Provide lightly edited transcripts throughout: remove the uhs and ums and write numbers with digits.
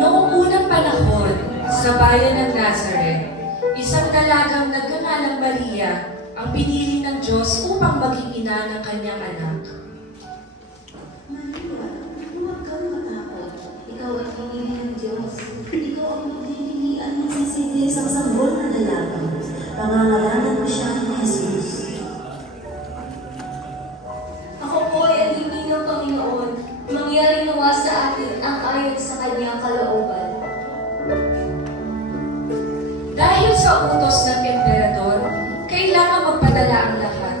Noong unang panahon, sa bayan ng Nazareth, isang dalagang nagngangalang Maria ang pinili ng Diyos upang maging ina ng kanyang anak. Maria, huwag kang matakot. Ikaw ay pinili ng Diyos. Ikaw ang maglilihian ng sisindi sa sanggol na dalaga. Pangangalanan mo siya ng Jesus. Ako po ay hindi ng Panginoon. Mangyari nawa sa atin ang ayon sa kanyang kalooban. Dahil sa utos ng emperador, kailangan magpadala ang lahat.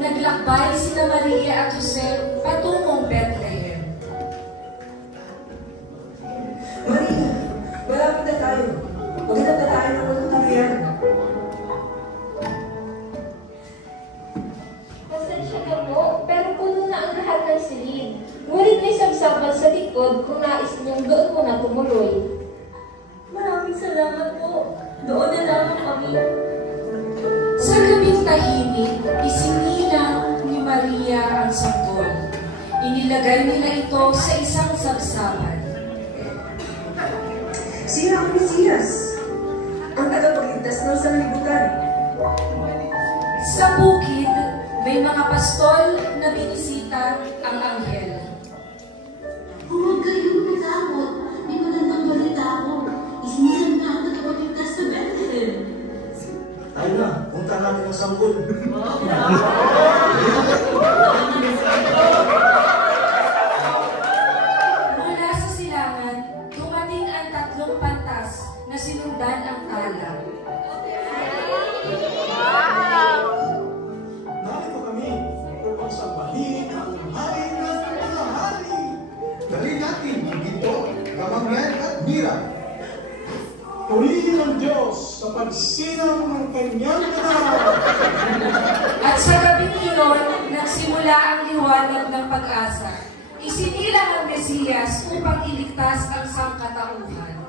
Naglakbay sina Maria at Jose patungong Bethlehem. Maria, malapit na tayo. Maghanap na tayo ng walang talian. Pasensya na po, pero puno na ang lahat ng silid. Ngunit may sabsaban sa likod kung nais niyong doon muna tumuloy. Maraming salamat po. Doon na lamang kami. Sa gabing tahimik, isinilang ni Maria ang sanggol. Inilagay nila ito sa isang sabsaban. Siya ang Mesiyas, ang tagapagligtas ng sanlibutan. Sa bukid, may mga pastol na binisita ang anghel. Huwag kayong matakot. May magandang balita ako. Isinilang na ang tagapagligtas sa Bethlehem. Tayo na, punta natin ang sanggol. Mula sa silangan, dumating ang tatlong pantas na sinundan ang tala. Narito kami upang sambahin ang hari ng mga hari. Dali natin ang ginto, kamangyan at mira. Purihin ang Diyos sa pagsinaw ng kanyang anak. At sa gabing iyon, nagsimula ang liwanag ng pag-asa. Isinilang ang Mesiyas upang iligtas ang sangkatauhan.